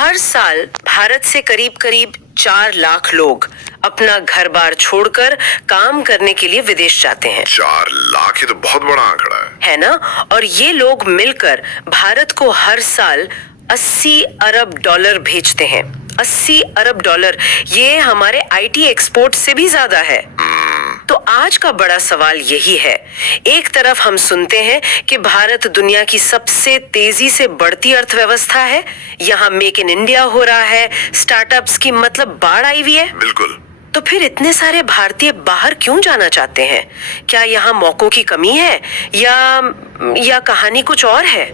हर साल भारत से करीब करीब 4 लाख लोग अपना घर बार छोड़कर काम करने के लिए विदेश जाते हैं। 4 लाख, ये तो बहुत बड़ा आंकड़ा है ना? और ये लोग मिलकर भारत को हर साल 80 अरब डॉलर भेजते हैं। 80 अरब डॉलर, ये हमारे आईटी एक्सपोर्ट से भी ज्यादा है। तो आज का बड़ा सवाल यही है। एक तरफ हम सुनते हैं कि भारत दुनिया की सबसे तेजी से बढ़ती अर्थव्यवस्था है, यहाँ मेक इन इंडिया हो रहा है, स्टार्टअप्स की मतलब बाढ़ आई हुई है। बिल्कुल। तो फिर इतने सारे भारतीय बाहर क्यों जाना चाहते हैं? क्या यहाँ मौकों की कमी है या कहानी कुछ और है?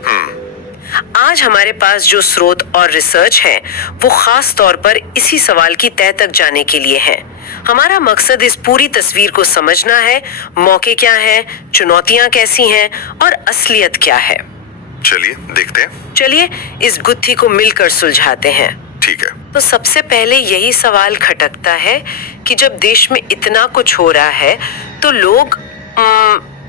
आज हमारे पास जो स्रोत और रिसर्च है वो खास तौर पर इसी सवाल की तह तक जाने के लिए है। हमारा मकसद इस पूरी तस्वीर को समझना है, मौके क्या हैं, चुनौतियां कैसी हैं और असलियत क्या है। चलिए देखते हैं। चलिए इस गुत्थी को मिलकर सुलझाते हैं। ठीक है। तो सबसे पहले यही सवाल खटकता है कि जब देश में इतना कुछ हो रहा है तो लोग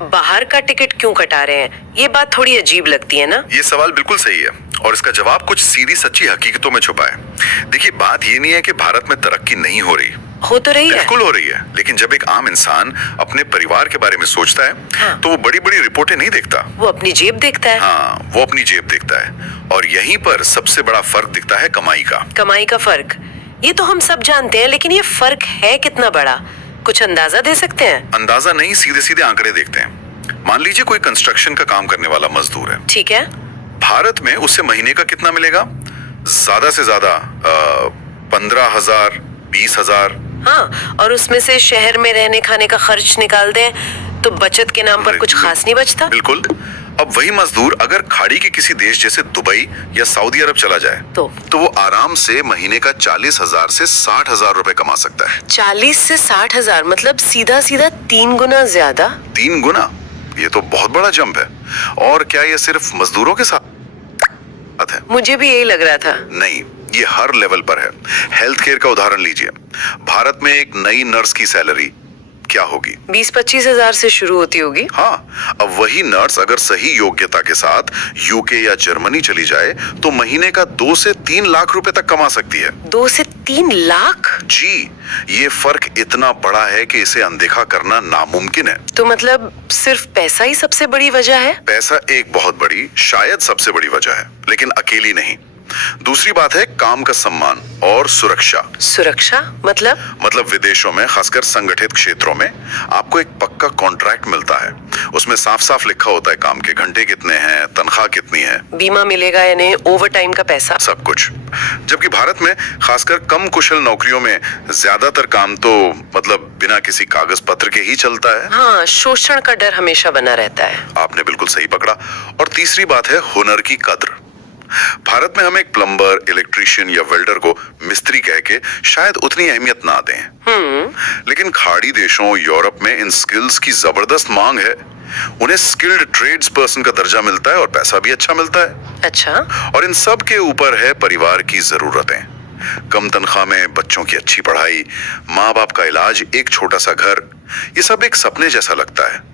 बाहर का टिकट क्यों कटा रहे हैं? ये बात थोड़ी अजीब लगती है ना? ये सवाल बिल्कुल सही है और इसका जवाब कुछ सीधी सच्ची हकीकतों में छुपा है। देखिए, बात ये नहीं है कि भारत में तरक्की नहीं हो रही, हो तो रही है। बिल्कुल हो रही है, लेकिन जब एक आम इंसान अपने परिवार के बारे में सोचता है तो वो बड़ी बड़ी रिपोर्टें नहीं देखता, वो अपनी जेब देखता है। हाँ, वो अपनी जेब देखता है। और यहीं पर सबसे बड़ा फर्क दिखता है कमाई का फर्क। ये तो हम सब जानते हैं, लेकिन ये फर्क है कितना बड़ा? कुछ अंदाजा दे सकते हैं? अंदाजा नहीं, सीधे सीधे आंकड़े देखते हैं। मान लीजिए कोई कंस्ट्रक्शन का काम करने वाला मजदूर है, ठीक है। भारत में उससे महीने का कितना मिलेगा? ज्यादा से ज्यादा 15,000, 20,000। हाँ, और उसमें से शहर में रहने खाने का खर्च निकाल दें तो बचत के नाम पर कुछ खास नहीं बचता। बिल्कुल। अब वही मजदूर अगर खाड़ी के किसी देश जैसे दुबई या सऊदी अरब चला जाए तो वो आराम से महीने का 40,000 से 60,000 रुपए कमा सकता है। 40 से 60,000 मतलब सीधा सीधा 3 गुना ज्यादा। 3 गुना, ये तो बहुत बड़ा जंप है। और क्या ये सिर्फ मजदूरों के साथ है? मुझे भी यही लग रहा था। नहीं, ये हर लेवल पर है। हेल्थ केयर का उदाहरण लीजिए। भारत में एक नई नर्स की सैलरी क्या होगी? 20-25 हजार से शुरू होती होगी। हाँ, अब वही नर्स अगर सही योग्यता के साथ यूके या जर्मनी चली जाए तो महीने का 2 से 3 लाख रुपए तक कमा सकती है। 2 से 3 लाख? जी, ये फर्क इतना बड़ा है कि इसे अनदेखा करना नामुमकिन है। तो मतलब सिर्फ पैसा ही सबसे बड़ी वजह है? पैसा एक बहुत बड़ी, शायद सबसे बड़ी वजह है, लेकिन अकेली नहीं। दूसरी बात है काम का सम्मान और सुरक्षा। सुरक्षा मतलब विदेशों में, खासकर संगठित क्षेत्रों में, आपको एक पक्का कॉन्ट्रैक्ट मिलता है। उसमें साफ साफ लिखा होता है काम के घंटे कितने हैं, तनख्वाह कितनी है, बीमा मिलेगा या नहीं, ओवर टाइम का पैसा, सब कुछ। जबकि भारत में खासकर कम कुशल नौकरियों में ज्यादातर काम तो बिना किसी कागज पत्र के ही चलता है। हाँ, शोषण का डर हमेशा बना रहता है। आपने बिल्कुल सही पकड़ा। और तीसरी बात है हुनर की कद्र। भारत में हम एक प्लम्बर, इलेक्ट्रीशियन या वेल्डर को मिस्त्री कह के शायद उतनी अहमियत ना दें, लेकिन खाड़ी देशों, यूरोप में इन स्किल्स की जबरदस्त मांग है। उन्हें स्किल्ड ट्रेड्स पर्सन का दर्जा मिलता है और पैसा भी अच्छा मिलता है। अच्छा। और इन सब के ऊपर है परिवार की जरूरतें। कम तनख्वाह में बच्चों की अच्छी पढ़ाई, माँ बाप का इलाज, एक छोटा सा घर, ये सब एक सपने जैसा लगता है।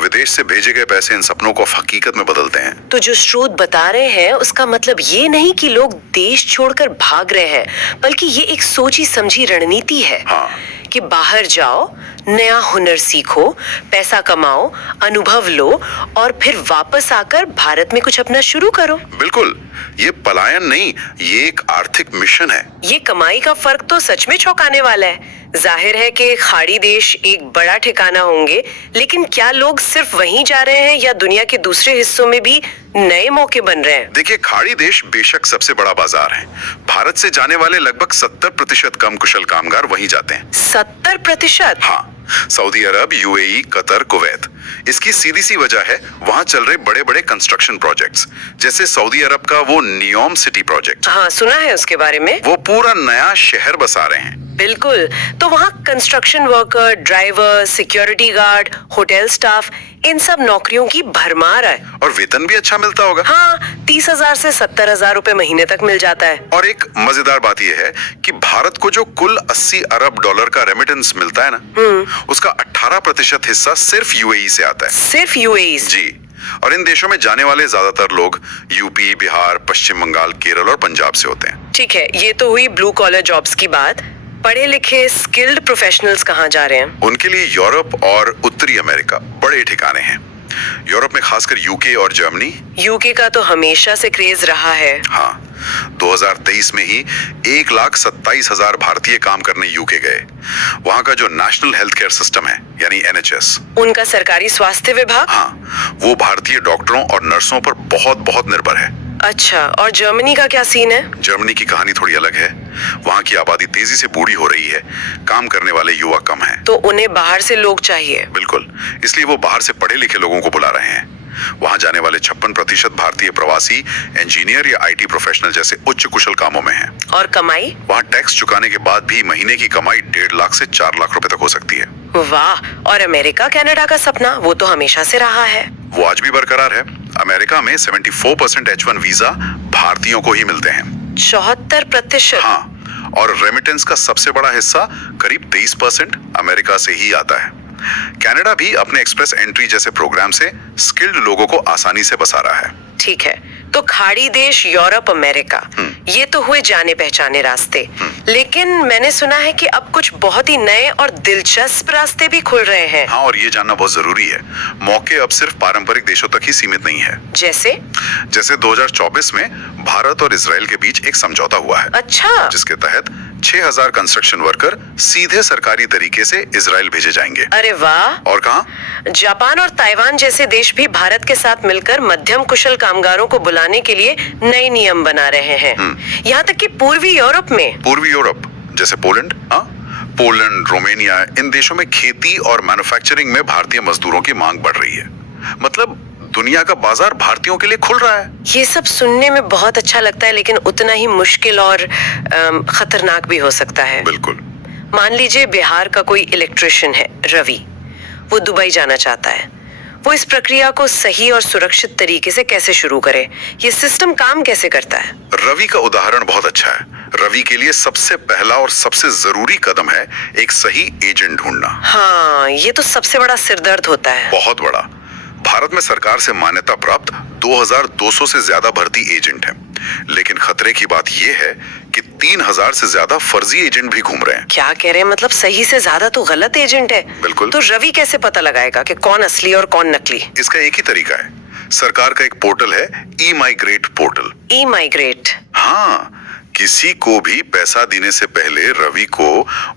विदेश से भेजे गए पैसे इन सपनों को हकीकत में बदलते हैं। तो जो स्रोत बता रहे हैं उसका मतलब ये नहीं कि लोग देश छोड़कर भाग रहे हैं, बल्कि ये एक सोची समझी रणनीति है। हाँ। कि बाहर जाओ, नया हुनर सीखो, पैसा कमाओ, अनुभव लो और फिर वापस आकर भारत में कुछ अपना शुरू करो। बिल्कुल, ये पलायन नहीं, ये एक आर्थिक मिशन है। ये कमाई का फर्क तो सच में चौंकाने वाला है। जाहिर है कि खाड़ी देश एक बड़ा ठिकाना होंगे, लेकिन क्या लोग सिर्फ वहीं जा रहे हैं या दुनिया के दूसरे हिस्सों में भी नए मौके बन रहे हैं? देखिए, खाड़ी देश बेशक सबसे बड़ा बाजार है। भारत से जाने वाले लगभग 70% कम कुशल कामगार वहीं जाते हैं। 70%? हाँ, सऊदी अरब, यूएई, कतर, कुवैत। इसकी सीधी सी वजह है वहाँ चल रहे बड़े बड़े कंस्ट्रक्शन प्रोजेक्ट्स, जैसे सऊदी अरब का वो नियोम सिटी प्रोजेक्ट। हाँ, सुना है उसके बारे में। वो पूरा नया शहर बसा रहे हैं। बिल्कुल। तो वहाँ construction worker, driver, security guard, hotel staff, इन सब नौकरियों की भरमार है। और वेतन भी अच्छा मिलता होगा। हाँ, 30,000 से 70,000 रुपए महीने तक मिल जाता है। और एक मजेदार बात यह है कि भारत को जो कुल 80 अरब डॉलर का रेमिटेंस मिलता है ना, उसका 18% हिस्सा सिर्फ यूएई से आता है। सिर्फ यूएई? जी। और इन देशों में जाने वाले ज्यादातर लोग यूपी, बिहार, पश्चिम बंगाल, केरल और पंजाब से होते हैं। ठीक है, ये तो हुई ब्लू कॉलर जॉब्स की बात। पढ़े लिखे स्किल्ड प्रोफेशनल्स कहाँ जा रहे हैं? उनके लिए यूरोप और उत्तरी अमेरिका बड़े ठिकाने हैं। यूरोप में खासकर यूके और जर्मनी। यूके का तो हमेशा से क्रेज रहा है। हाँ, 2023 में ही 1,27,000 भारतीय काम करने यूके गए। वहाँ का जो नेशनल हेल्थ केयर सिस्टम है यानी NHS, उनका सरकारी स्वास्थ्य विभाग? हाँ, वो भारतीय डॉक्टरों और नर्सों पर बहुत बहुत निर्भर है। अच्छा, और जर्मनी का क्या सीन है? जर्मनी की कहानी थोड़ी अलग है। वहाँ की आबादी तेजी से बूढ़ी हो रही है, काम करने वाले युवा कम हैं। तो उन्हें बाहर से लोग चाहिए। बिल्कुल, इसलिए वो बाहर से पढ़े लिखे लोगों को बुला रहे हैं। वहाँ जाने वाले 56% भारतीय प्रवासी इंजीनियर या IT प्रोफेशनल जैसे उच्च कुशल कामों में हैं। और कमाई? वहाँ टैक्स चुकाने के बाद भी महीने की कमाई 1.5 लाख से 4 लाख रुपए तक हो सकती है। वाह! और अमेरिका कनाडा का सपना, वो तो हमेशा से रहा है। वो आज भी बरकरार है। अमेरिका में 74% H1 वीजा भारतीयों को ही मिलते हैं। 74%? हाँ, और रेमिटेंस का सबसे बड़ा हिस्सा करीब 23% अमेरिका से ही आता है। कनाडा भी अपने एक्सप्रेस एंट्री जैसे प्रोग्राम से स्किल्ड लोगों को आसानी से बसा रहा है। ठीक है, तो खाड़ी देश, यूरोप, अमेरिका, ये तो हुए जाने पहचाने रास्ते। लेकिन मैंने सुना है कि अब कुछ बहुत ही नए और दिलचस्प रास्ते भी खुल रहे हैं। हाँ, और ये जानना बहुत जरूरी है। मौके अब सिर्फ पारंपरिक देशों तक ही सीमित नहीं है। जैसे 2024 में भारत और इजराइल के बीच एक समझौता हुआ है। अच्छा, जिसके तहत 6,000 कंस्ट्रक्शन वर्कर सीधे सरकारी तरीके से इजराइल भेजे जाएंगे। अरे वाह! और कहाँ? जापान और ताइवान जैसे देश भी भारत के साथ मिलकर मध्यम कुशल कामगारों को बुलाने के लिए नए नियम बना रहे हैं। यहाँ तक कि पूर्वी यूरोप में। पूर्वी यूरोप जैसे पोलैंड, हाँ, पोलैंड, रोमानिया, इन देशों में खेती और मैन्युफैक्चरिंग में भारतीय मजदूरों की मांग बढ़ रही है। मतलब दुनिया का बाजार भारतीयों के लिए खुल रहा है। ये सब सुनने में बहुत अच्छा लगता है, लेकिन उतना ही मुश्किल और खतरनाक भी हो सकता है। बिल्कुल। मान लीजिए बिहार का कोई इलेक्ट्रिशियन है, रवि। वो दुबई जाना चाहता है। वो इस प्रक्रिया को सही और सुरक्षित तरीके से कैसे शुरू करे? ये सिस्टम काम कैसे करता है? रवि का उदाहरण बहुत अच्छा है। रवि के लिए सबसे पहला और सबसे जरूरी कदम है एक सही एजेंट ढूंढना। हाँ, ये तो सबसे बड़ा सिरदर्द होता है। बहुत बड़ा। भारत में सरकार से मान्यता प्राप्त 2,200 से ज्यादा भर्ती एजेंट हैं, लेकिन खतरे की बात यह है कि 3,000 से ज्यादा फर्जी एजेंट भी घूम रहे हैं। क्या कह रहे हैं? मतलब सही से ज्यादा तो गलत एजेंट है। बिल्कुल। तो रवि कैसे पता लगाएगा कि कौन असली और कौन नकली? इसका एक ही तरीका है। सरकार का एक पोर्टल है, ई-माइग्रेट पोर्टल। ई-माइग्रेट? हाँ, किसी को भी पैसा देने से पहले रवि को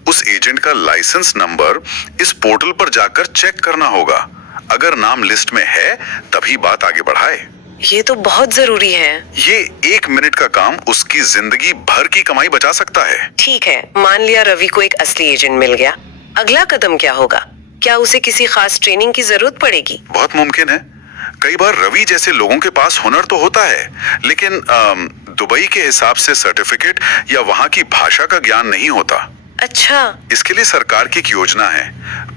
उस एजेंट का लाइसेंस नंबर इस पोर्टल पर जाकर चेक करना होगा। अगर नाम लिस्ट में है तभी बात आगे बढ़ाए। ये तो बहुत जरूरी है। ये 1 मिनट का काम उसकी जिंदगी भर की कमाई बचा सकता है। ठीक है, मान लिया रवि को एक असली एजेंट मिल गया। अगला कदम क्या होगा? क्या उसे किसी खास ट्रेनिंग की जरूरत पड़ेगी? बहुत मुमकिन है। कई बार रवि जैसे लोगों के पास हुनर तो होता है, लेकिन दुबई के हिसाब से सर्टिफिकेट या वहाँ की भाषा का ज्ञान नहीं होता। अच्छा। इसके लिए सरकार की एक योजना है,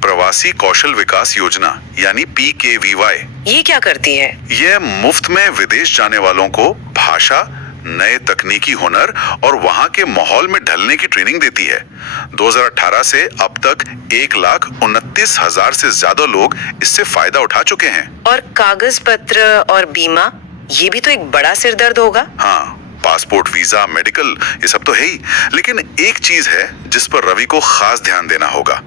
प्रवासी कौशल विकास योजना यानी PKVY। ये क्या करती है? यह मुफ्त में विदेश जाने वालों को भाषा, नए तकनीकी हुनर और वहां के माहौल में ढलने की ट्रेनिंग देती है। 2018 से अब तक 1,29,000 से ज्यादा लोग इससे फायदा उठा चुके हैं। और कागज पत्र और बीमा, ये भी तो एक बड़ा सिरदर्द होगा। हाँ, पासपोर्ट, वीजा, मेडिकल, ये सब तो है ही, लेकिन एक चीज है जिस पर रवि को खास ध्यान देना होगा,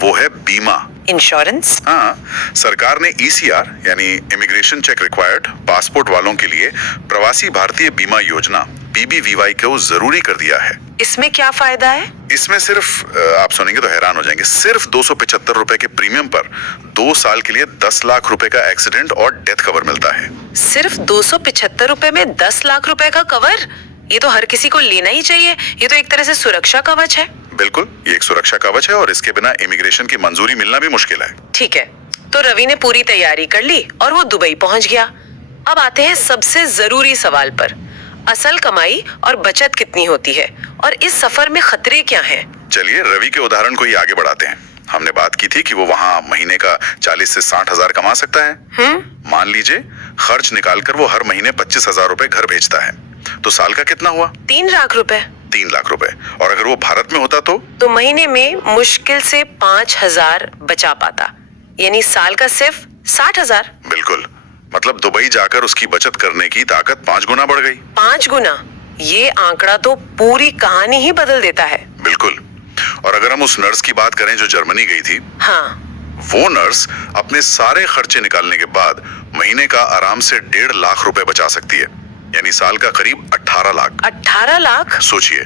वो है बीमा, इंश्योरेंस। हाँ, सरकार ने ECR यानी इमिग्रेशन चेक रिक्वायर्ड पासपोर्ट वालों के लिए प्रवासी भारतीय बीमा योजना PBVY को जरूरी कर दिया है। इसमें क्या फायदा है? इसमें सिर्फ आप सुनेंगे तो हैरान हो जाएंगे, सिर्फ 275 रुपए के प्रीमियम पर 2 साल के लिए 10 लाख रुपए का एक्सीडेंट और डेथ कवर मिलता है। सिर्फ 275 रुपए में 10 लाख रुपए का कवर? ये तो हर किसी को लेना ही चाहिए। ये तो एक तरह से सुरक्षा कवच है। बिल्कुल, ये एक सुरक्षा कवच है और इसके बिना इमिग्रेशन की मंजूरी मिलना भी मुश्किल है। ठीक है, तो रवि ने पूरी तैयारी कर ली और वो दुबई पहुंच गया। अब आते हैं सबसे जरूरी सवाल पर, असल कमाई और बचत कितनी होती है और इस सफर में खतरे क्या हैं? चलिए रवि के उदाहरण को ही आगे बढ़ाते हैं। हमने बात की थी कि वो वहाँ महीने का 40 से 60,000 कमा सकता है। मान लीजिए खर्च निकालकर वो हर महीने 25,000 रुपए घर भेजता है, तो साल का कितना हुआ? 3 लाख रुपए। 3 लाख रुपए। और अगर वो भारत में होता तो महीने में मुश्किल से 5,000 बचा पाता, यानी साल का सिर्फ 60,000। बिल्कुल, मतलब दुबई जाकर उसकी बचत करने की ताकत 5 गुना बढ़ गई। 5 गुना? ये आंकड़ा तो पूरी कहानी ही बदल देता है। बिल्कुल। और अगर हम उस नर्स की बात करें जो जर्मनी गई थी, हाँ, वो नर्स अपने सारे खर्चे निकालने के बाद महीने का आराम से 1.5 लाख रुपए बचा सकती है, यानी साल का करीब 18 लाख। 18 लाख? सोचिए,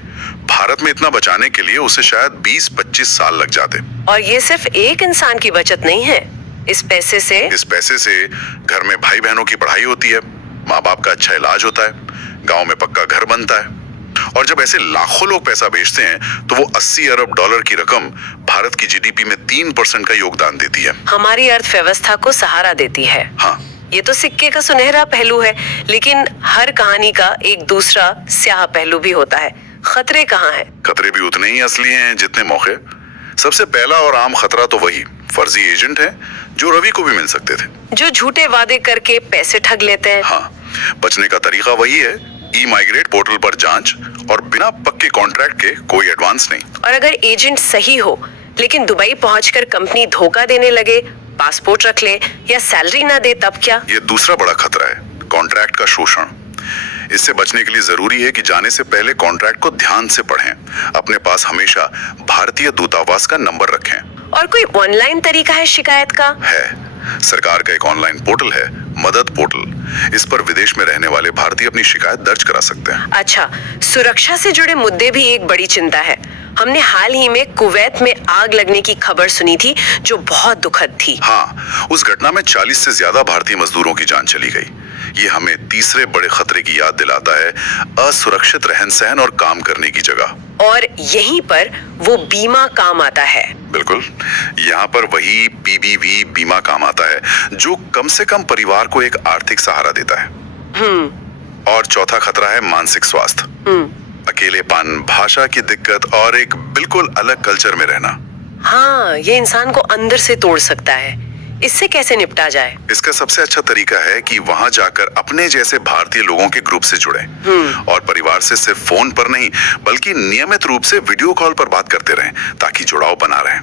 भारत में इतना बचाने के लिए उसे शायद 20-25 साल लग जाते। और ये सिर्फ एक इंसान की बचत नहीं है। इस पैसे से घर में भाई बहनों की पढ़ाई होती है, माँ बाप का अच्छा इलाज होता है, गांव में पक्का घर बनता है। और जब ऐसे लाखों लोग पैसा भेजते हैं तो वो 80 अरब डॉलर की रकम भारत की जीडीपी में 3% का योगदान देती है। हमारी अर्थव्यवस्था को सहारा देती है। हाँ, ये तो सिक्के का सुनहरा पहलू है, लेकिन हर कहानी का एक दूसरा स्याह पहलू भी होता है। खतरे कहाँ हैं? खतरे भी उतने ही असली हैं जितने मौके। सबसे पहला और आम खतरा तो वही फर्जी एजेंट है जो रवि को भी मिल सकते थे, जो झूठे वादे करके पैसे ठग लेते हैं। हाँ, बचने का तरीका वही है, ई-माइग्रेट पोर्टल पर जांच और बिना पक्के कॉन्ट्रैक्ट के कोई एडवांस नहीं। और अगर एजेंट सही हो लेकिन दुबई पहुंचकर कंपनी धोखा देने लगे, पासपोर्ट रख ले या सैलरी ना दे, तब क्या? ये दूसरा बड़ा खतरा है, कॉन्ट्रैक्ट का शोषण। इससे बचने के लिए जरूरी है कि जाने से पहले कॉन्ट्रैक्ट को ध्यान से पढ़ें, अपने पास हमेशा भारतीय दूतावास का नंबर रखें। और कोई ऑनलाइन तरीका है शिकायत का? है, सरकार का एक ऑनलाइन पोर्टल है, मदद पोर्टल। इस पर विदेश में रहने वाले भारतीय अपनी शिकायत दर्ज करा सकते हैं। अच्छा, सुरक्षा से जुड़े मुद्दे भी एक बड़ी चिंता है। हमने हाल ही में कुवैत में आग लगने की खबर सुनी थी जो बहुत दुखद थी। हाँ, उस घटना में 40 से ज्यादा भारतीय मजदूरों की जान चली गई। ये हमें तीसरे बड़े खतरे की याद दिलाता है, असुरक्षित रहन सहन और काम करने की जगह। और यहीं पर वो बीमा काम आता है। बिल्कुल, यहाँ पर वही पीबीवी बीमा काम आता है जो कम से कम परिवार को एक आर्थिक सहारा देता है। और चौथा खतरा है मानसिक स्वास्थ्य। अकेलेपन, भाषा की दिक्कत और एक बिल्कुल अलग कल्चर में रहना। हाँ, ये इंसान को अंदर से तोड़ सकता है। इससे कैसे निपटा जाए? इसका सबसे अच्छा तरीका है कि वहां जाकर अपने जैसे भारतीय लोगों के ग्रुप से जुड़ें और परिवार से सिर्फ फोन पर नहीं बल्कि नियमित रूप से वीडियो कॉल पर बात करते रहें ताकि जुड़ाव बना रहे।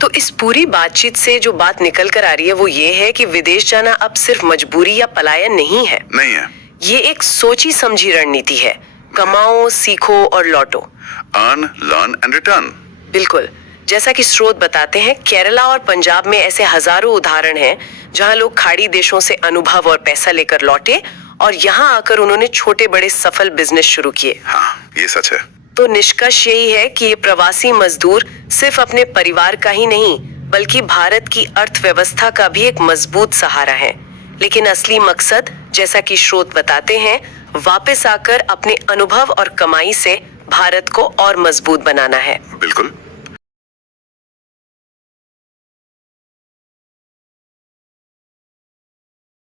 तो इस पूरी बातचीत से जो बात निकल कर आ रही है वो ये है कि विदेश जाना अब सिर्फ मजबूरी या पलायन नहीं है। नहीं है, ये एक सोची समझी रणनीति है। कमाओ, सीखो और लौटो। Earn, learn and return. बिल्कुल, जैसा कि स्रोत बताते हैं, केरला और पंजाब में ऐसे हजारों उदाहरण हैं जहां लोग खाड़ी देशों से अनुभव और पैसा लेकर लौटे और यहाँ आकर उन्होंने छोटे बड़े सफल बिजनेस शुरू किए। हाँ, ये सच है। तो निष्कर्ष यही है कि ये प्रवासी मजदूर सिर्फ अपने परिवार का ही नहीं बल्कि भारत की अर्थव्यवस्था का भी एक मजबूत सहारा है। लेकिन असली मकसद, जैसा कि स्रोत बताते हैं, वापस आकर अपने अनुभव और कमाई से भारत को और मजबूत बनाना है। बिल्कुल।